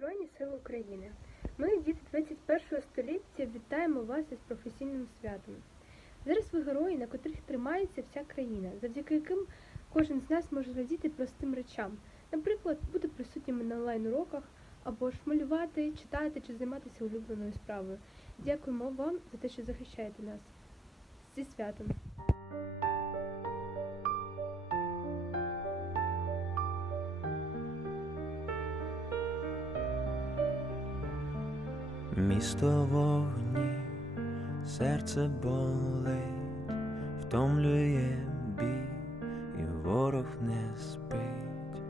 Збройні Сили України. Ми, діти 21 століття, вітаємо вас із професійним святом. Зараз ви герої, на котрих тримається вся країна, завдяки яким кожен з нас може радіти простим речам. Наприклад, бути присутніми на онлайн-уроках або ж малювати, читати чи займатися улюбленою справою. Дякуємо вам за те, що захищаєте нас. Зі святом! Місто в огні, серце болить, втомлює бій, і ворог не спить,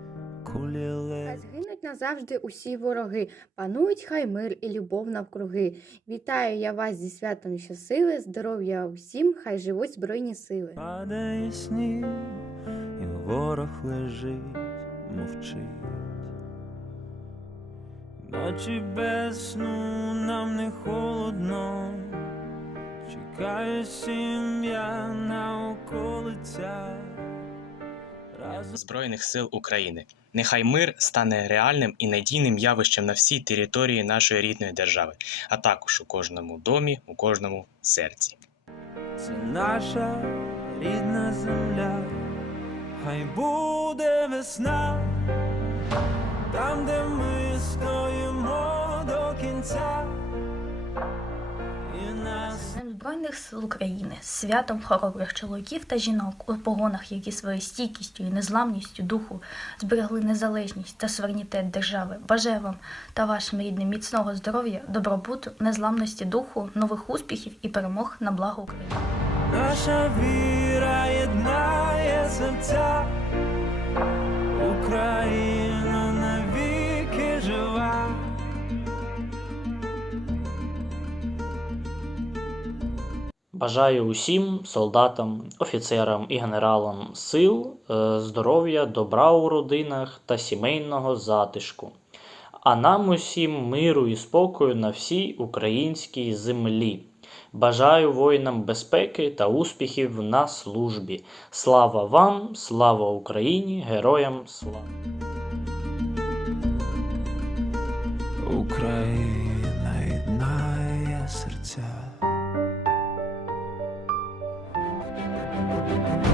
кулі летять. згинуть назавжди усі вороги, панують хай мир і любов навкруги. Вітаю я вас зі святом щосили, здоров'я усім, хай живуть збройні сили. Падає сніг, і ворог лежить, мовчить. Ночі без сну нам не холодно, чекає сім'я на околицях. Разом Збройних сил України. Нехай мир стане реальним і надійним явищем на всій території нашої рідної держави, а також у кожному домі, у кожному серці. Це наша рідна земля, хай буде весна, там, де ми Збройних сил України святом хоробрих чоловіків та жінок у погонах, які своєю стійкістю і незламністю духу зберегли незалежність та суверенітет держави. Бажаю вам та вашим рідним міцного здоров'я, добробуту, незламності духу, нових успіхів і перемог на благо України. наша віра єднає серця, Бажаю усім солдатам, офіцерам і генералам сил, е, здоров'я, добра у родинах та сімейного затишку. А нам усім миру і спокою на всій українській землі. Бажаю воїнам безпеки та успіхів на службі. Слава вам, слава Україні, героям слава! Україна єднає серця. Bye.